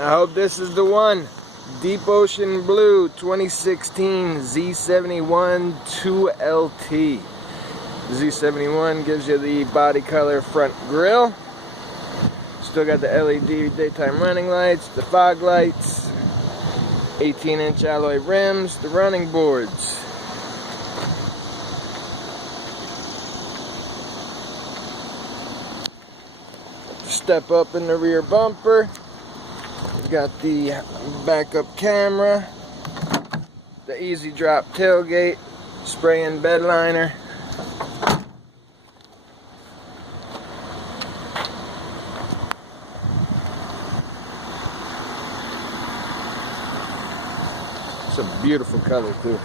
I hope this is the one. Deep Ocean Blue 2016 Z71 2LT. Z71 gives you the body color front grille. Still got the LED daytime running lights, the fog lights, 18-inch alloy rims, the running boards. Step up in the rear bumper. We've got the backup camera, the easy drop tailgate, spray-in bed liner. It's a beautiful color too.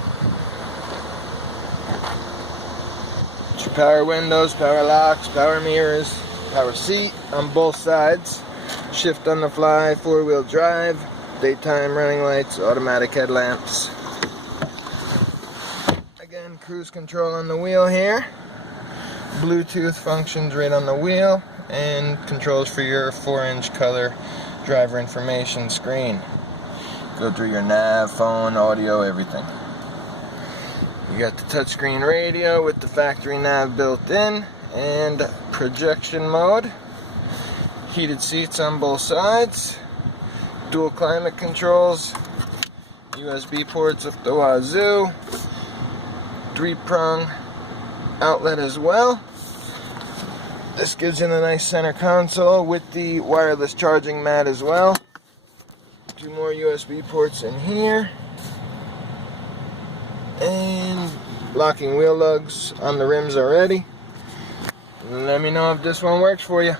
Power windows, power locks, power mirrors, power seat on both sides, shift on the fly, 4-wheel drive, daytime running lights, automatic headlamps. Again, cruise control on the wheel here. Bluetooth functions right on the wheel, and controls for your 4-inch color driver information screen. Go through your nav, phone, audio, everything. You got the touchscreen radio with the factory nav built in, and projection mode. Heated seats on both sides. Dual climate controls. USB ports up the wazoo. 3-prong outlet as well. This gives you a nice center console with the wireless charging mat as well. 2 more USB ports in here. And locking wheel lugs on the rims already. Let me know if this one works for you.